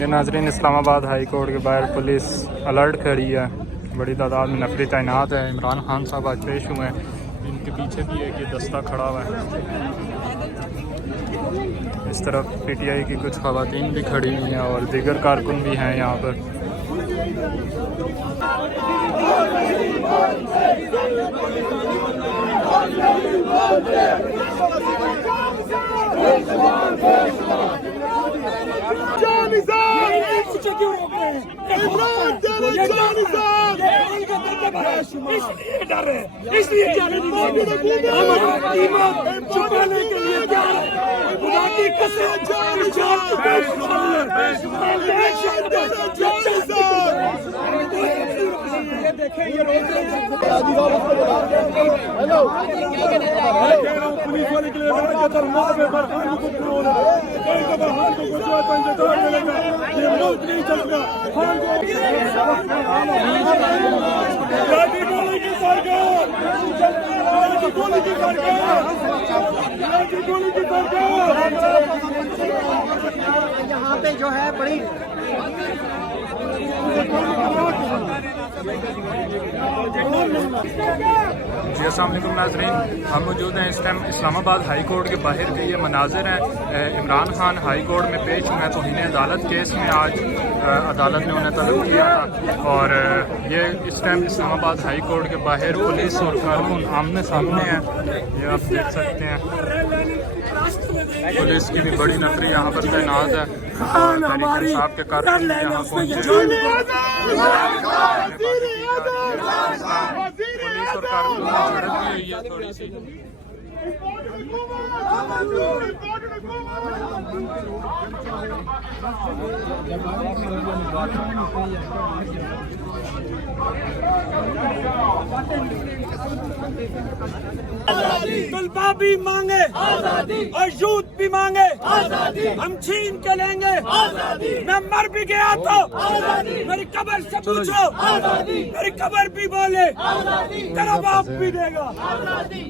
ये नाजरीन Islamabad high court के बाहर पुलिस अलर्ट खड़ी है, बड़ी तादाद में नफरी तैनात है। इमरान खान साहब आज पेश हुए हैं, इनके पीछे भी एक ये दस्ता खड़ा हुआ है। इस तरफ PTI की कुछ खवातीन भी खड़ी हुई हैं और दीगर कारकुन भी हैं यहाँ पर। इसलिए डर रहे, इसलिए छुपाने के लिए खुदा की कसम पुलिस वाले के लिए नहीं चल रहा। यहाँ पे जो है बड़ी जी अस्सलाम वालेकुम नाज़रीन, हम मौजूद हैं इस टाइम इस्लामाबाद हाई कोर्ट के बाहर के ये मनाजिर हैं। इमरान खान हाई कोर्ट में पेश हुए हैं तौहीन अदालत केस में। आज अदालत ने उन्हें तलब किया था और ये इस टाइम इस्लामाबाद हाई कोर्ट के बाहर पुलिस और कारकुन आमने सामने हैं, ये आप देख सकते हैं। पुलिस की भी बड़ी नफरी यहाँ पर तैनात है और तहरीक इंसाफ के कारकुन यहाँ पहुँचे। पुलिस और कारकुन में झड़प भी हुई है थोड़ी सी। तलबा भी मांगे आजादी और यूथ भी मांगे आजादी, हम छीन के लेंगे आजादी। मैं मर भी गया तो आजादी, मेरी कब्र से पूछो आजादी, मेरी कब्र भी बोले आजादी, तेरा बाप भी देगा आजादी।